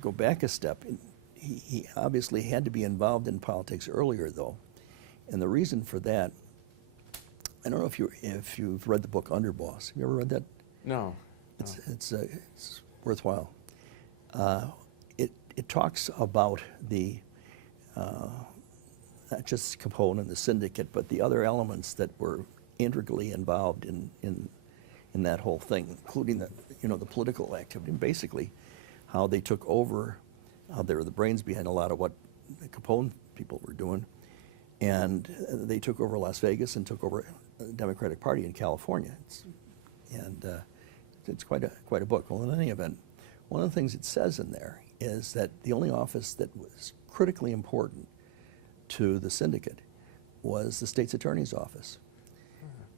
go back a step, he obviously had to be involved in politics earlier, though. And the reason for that, I don't know if you've read the book Underboss. Have you ever read that? No. It's worthwhile. It talks about the not just Capone and the syndicate, but the other elements that were integrally involved in that whole thing, including the political activity, and basically how they took over, how they were the brains behind a lot of what the Capone people were doing, and they took over Las Vegas and took over the Democratic Party in California. It's quite a book. Well, in any event, one of the things it says in there is that the only office that was critically important to the syndicate was the state's attorney's office.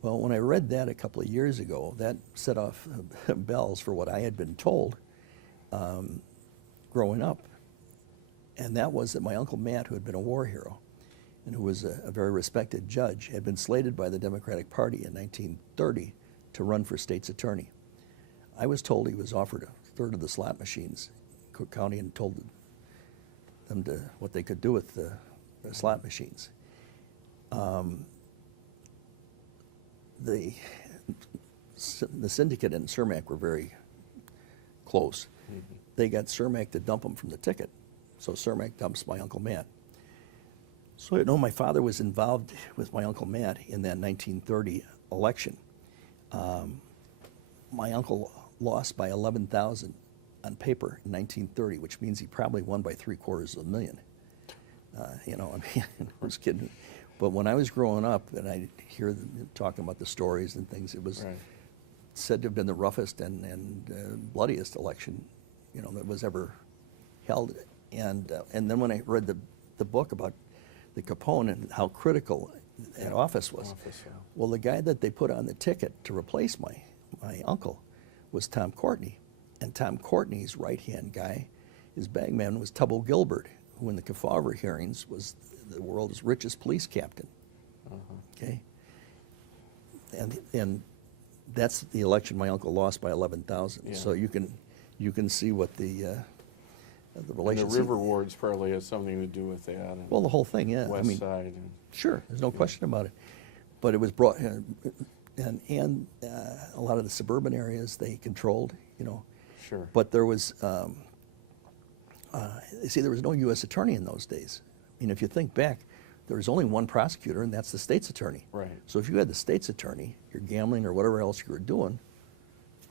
Well, when I read that a couple of years ago, that set off bells for what I had been told growing up. And that was that my Uncle Matt, who had been a war hero and who was a very respected judge, had been slated by the Democratic Party in 1930 to run for state's attorney. I was told he was offered a third of the slot machines in Cook County and told them what they could do with the slot machines. The syndicate and Cermak were very close. Mm-hmm. They got Cermak to dump him from the ticket, so Cermak dumps my Uncle Matt. So my father was involved with my Uncle Matt in that 1930 election. My uncle lost by 11,000 on paper in 1930, which means he probably won by $750,000. I was kidding. But when I was growing up and I hear them talking about the stories and things, it was said to have been the roughest and bloodiest election, that was ever held. And then when I read the book about the Capone and how critical that office was, well, the guy that they put on the ticket to replace my uncle was Tom Courtney. And Tom Courtney's right-hand guy, his bagman, was Tubbo Gilbert, who in the Kefauver hearings was the world's richest police captain. Okay, and that's the election my uncle lost by 11,000. Yeah. So you can see what the relationship. And the river wards probably has something to do with that. Well, the whole thing, yeah. West side. Sure, there's no question about it. But it was brought, and a lot of the suburban areas they controlled, Sure. But there was, there was no U.S. attorney in those days. I mean, if you think back, there was only one prosecutor, and that's the state's attorney. Right. So if you had the state's attorney, you're gambling or whatever else you were doing,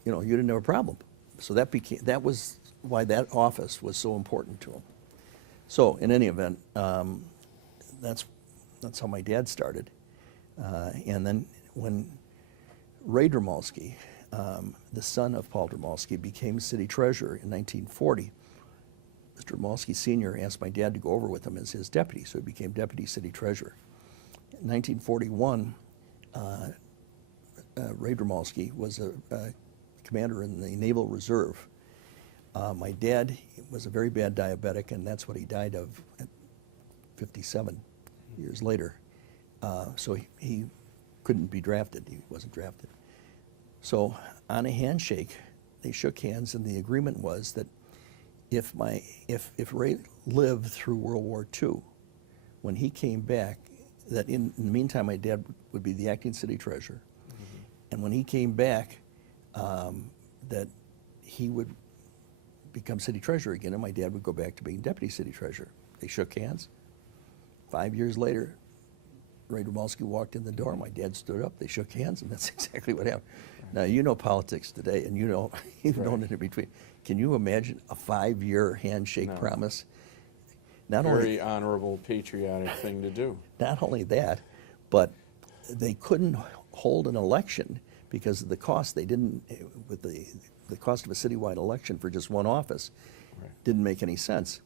you didn't have a problem. So that was why that office was so important to him. So in any event, that's how my dad started. And then when Ray Dermalski, the son of Paul Dermalski, became city treasurer in 1940, Mr. Dermalski Sr. asked my dad to go over with him as his deputy, so he became deputy city treasurer. In 1941, Ray Dermalski was a commander in the Naval Reserve. My dad was a very bad diabetic, and that's what he died of at 57 years later. So he couldn't be drafted. He wasn't drafted. So on a handshake, they shook hands, and the agreement was that if Ray lived through World War II, when he came back, that in the meantime my dad would be the acting city treasurer, and when he came back, that he would become city treasurer again, and my dad would go back to being deputy city treasurer. They shook hands. 5 years later, Ray Dermalski walked in the door. My dad stood up. They shook hands, and that's exactly what happened. Now, politics today, and you've known it in between. Can you imagine a 5-year handshake promise? Very honorable, patriotic thing to do. Not only that, but they couldn't hold an election because of the cost. They didn't, with the cost of a citywide election for just one office, didn't make any sense.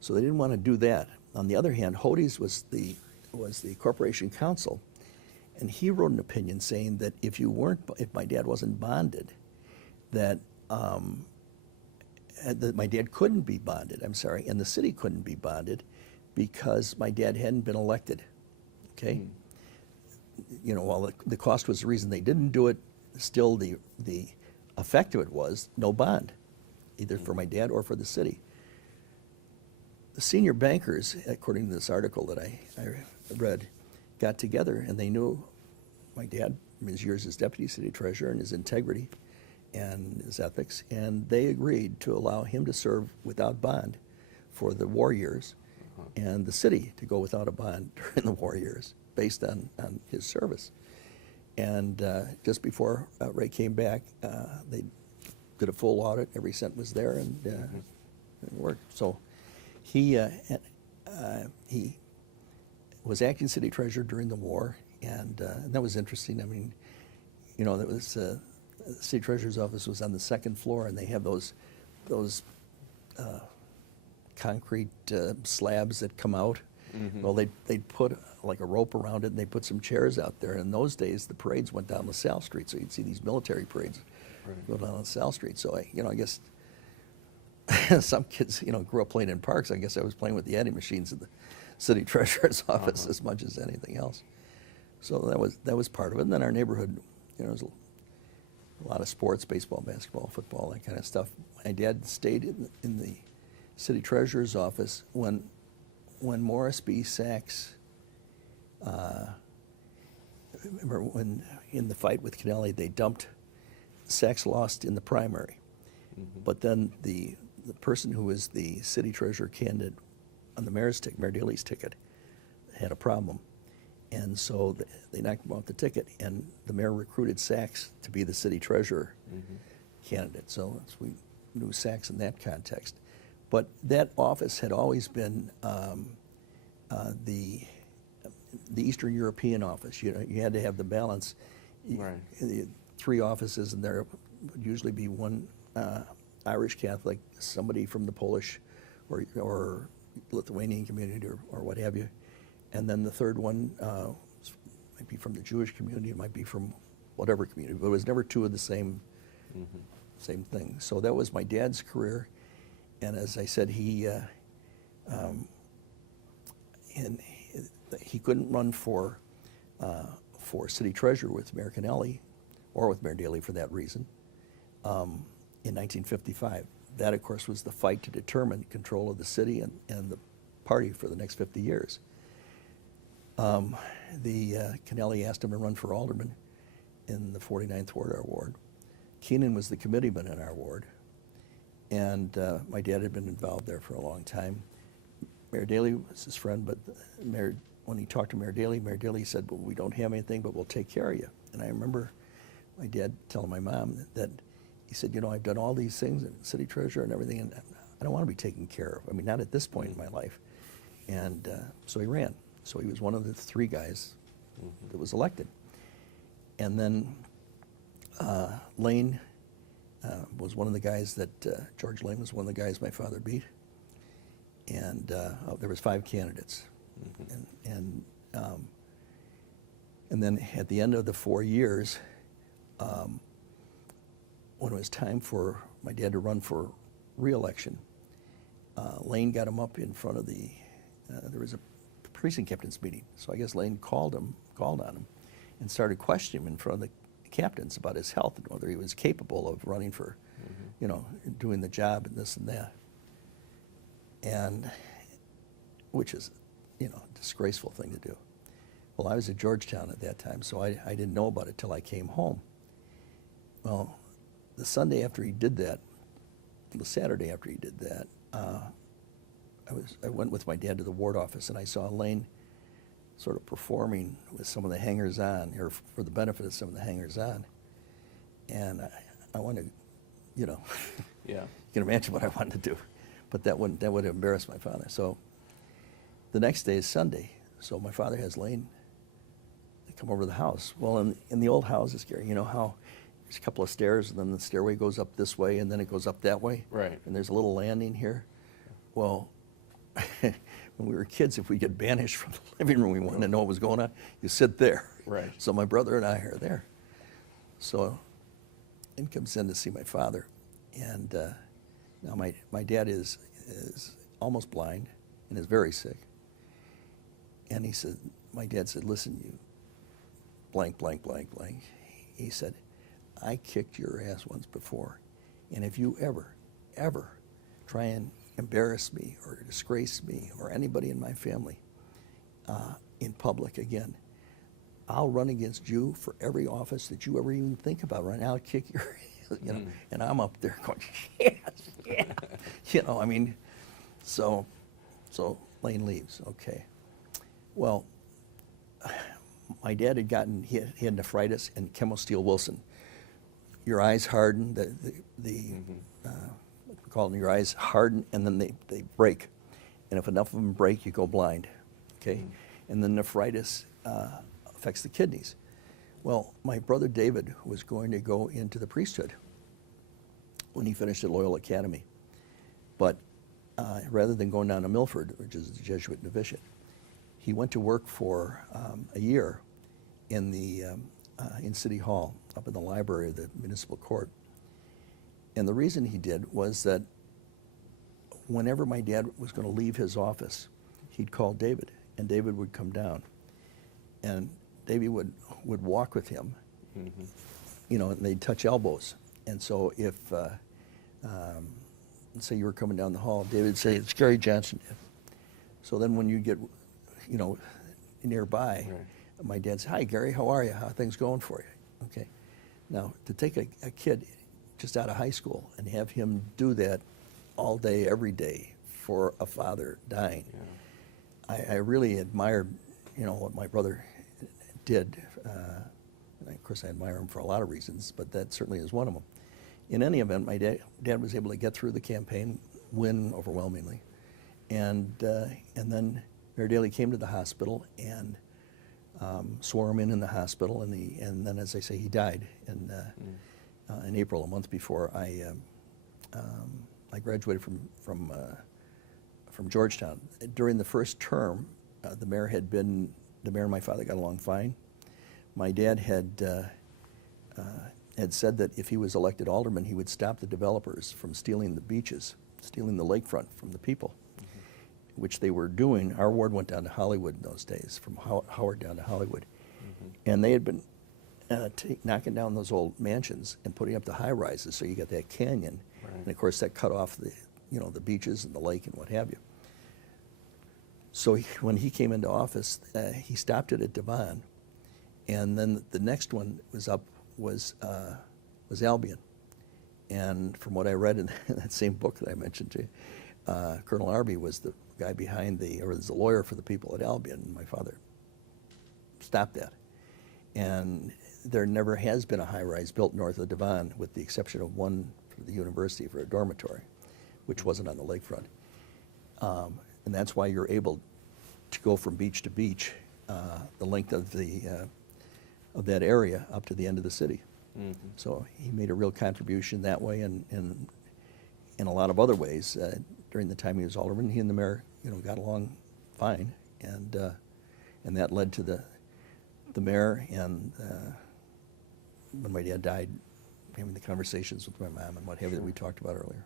So they didn't want to do that. On the other hand, Hodes was the corporation counsel, and he wrote an opinion saying that if my dad wasn't bonded, that my dad couldn't be bonded, and the city couldn't be bonded because my dad hadn't been elected, okay? While the cost was the reason they didn't do it, still the effect of it was no bond, either for my dad or for the city. the senior bankers, according to this article that I read, got together and they knew my dad from his years as deputy city treasurer and his integrity and his ethics, and they agreed to allow him to serve without bond for the war years, and the city to go without a bond during the war years based on his service. And just before Ray came back, they did a full audit. Every cent was there, and it worked. So he was acting city treasurer during the war, and that was interesting. I mean, you know, that was the city treasurer's office was on the second floor, and they have those concrete slabs that come out. Well, they'd put like a rope around it, and they put some chairs out there. And in those days, the parades went down LaSalle Street, so you'd see these military parades go down LaSalle Street. So I guess some kids, grew up playing in parks. I guess I was playing with the adding machines in the city treasurer's office as much as anything else. So that was part of it. And then our neighborhood, there was a lot of sports, baseball, basketball, football, that kind of stuff. My dad stayed in the city treasurer's office when Morris B. Sachs, remember when in the fight with Kennelly, they dumped, Sachs lost in the primary. But then the person who was the city treasurer candidate on the mayor's ticket, Mayor Daley's ticket, had a problem. And so they knocked him off the ticket, and the mayor recruited Sachs to be the city treasurer candidate. So we knew Sachs in that context. But that office had always been the Eastern European office. You had to have the balance. Right. The 3 offices, and there would usually be one Irish Catholic, somebody from the Polish or Lithuanian community or what have you. And then the third one might be from the Jewish community, it might be from whatever community, but it was never 2 of the same thing. So that was my dad's career. And as I said, he couldn't run for city treasurer with Mayor Kennelly, or with Mayor Daley for that reason, in 1955. That, of course, was the fight to determine control of the city and the party for the next 50 years. Kennelly asked him to run for alderman in the 49th Ward, our ward. Keenan was the committeeman in our ward. And my dad had been involved there for a long time. Mayor Daley was his friend, but when he talked to Mayor Daley said, well, we don't have anything, but we'll take care of you. And I remember my dad telling my mom that he said, I've done all these things, and city treasurer and everything, and I don't want to be taken care of. I mean, not at this point in my life. And so he ran. So he was one of the 3 guys that was elected. And then Lane was one of the guys that, George Lane was one of the guys my father beat. And there was 5 candidates. And then at the end of the 4 years, when it was time for my dad to run for re-election, Lane got him up in front of there was a precinct captain's meeting. So I guess Lane called on him, and started questioning him in front of the captains about his health and whether he was capable of running for, doing the job and this and that. And which is, a disgraceful thing to do. Well, I was at Georgetown at that time, so I didn't know about it till I came home. Well, the Sunday after he did that, the Saturday after he did that, I went with my dad to the ward office, and I saw Lane sort of performing with some of the hangers-on, or for the benefit of some of the hangers-on. And I wanted, yeah. You can imagine what I wanted to do, but that would embarrass my father. So the next day is Sunday, so my father has Lane come over to the house. Well, in the old houses, Gary, you know how there's a couple of stairs, and then the stairway goes up this way, and then it goes up that way? Right. And there's a little landing here. Well, when we were kids, if we get banished from the living room, we wanted to know what was going on, you sit there. Right. So my brother and I are there. So in comes in to see my father. And now my dad is almost blind and is very sick. And my dad said, listen, you blank, blank, blank, blank. He said, I kicked your ass once before. And if you ever try and embarrass me or disgrace me or anybody in my family in public again, I'll run against you for every office that you ever even think about running. I'll kick your, you know, and I'm up there going, yes, yeah, you know, I mean, so Lane leaves, okay. Well, my dad had gotten, he had nephritis and chemosteel Wilson. Your eyes harden, we call them, your eyes harden and then they break. And if enough of them break, you go blind, okay? And the nephritis affects the kidneys. Well, my brother David was going to go into the priesthood when he finished at Loyola Academy. But rather than going down to Milford, which is the Jesuit novitiate, he went to work for a year in City Hall, up in the library of the municipal court. And the reason he did was that whenever my dad was going to leave his office, he'd call David, and David would come down. And Davey would walk with him, you know, and they'd touch elbows. And so if, let's say you were coming down the hall, David would say, "It's Gary Johnson." So then when you get, you know, nearby, my dad said, "Hi, Gary, how are you? How are things going for you?" Okay. Now, to take a kid just out of high school and have him do that all day, every day for a father dying, I really admired, you know, what my brother did. And of course, I admire him for a lot of reasons, but that certainly is one of them. In any event, my dad was able to get through the campaign, win overwhelmingly, and then Mayor Daley came to the hospital and swore him in the hospital, and then, as I say, he died in April, a month before I graduated from Georgetown. During the first term, the mayor and my father got along fine. My dad had said that if he was elected alderman, he would stop the developers from stealing the beaches, stealing the lakefront from the people, which they were doing. Our ward went down to Hollywood in those days, from Howard down to Hollywood. And they had been knocking down those old mansions and putting up the high-rises, so you got that canyon. And of course, that cut off the beaches and the lake and what have you. So when he came into office, he stopped it at Devon, and then the next one was up was Albion. And from what I read in that same book that I mentioned to you, Colonel Arby was the guy behind or was the lawyer for the people at Albion, and my father stopped that. And there never has been a high-rise built north of Devon, with the exception of one for the university for a dormitory, which wasn't on the lakefront. And that's why you're able to go from beach to beach, the length of of that area up to the end of the city. So he made a real contribution that way, and in a lot of other ways. During the time he was alderman, he and the mayor, got along fine, and that led to the mayor and when my dad died, having the conversations with my mom and what have you that we talked about earlier.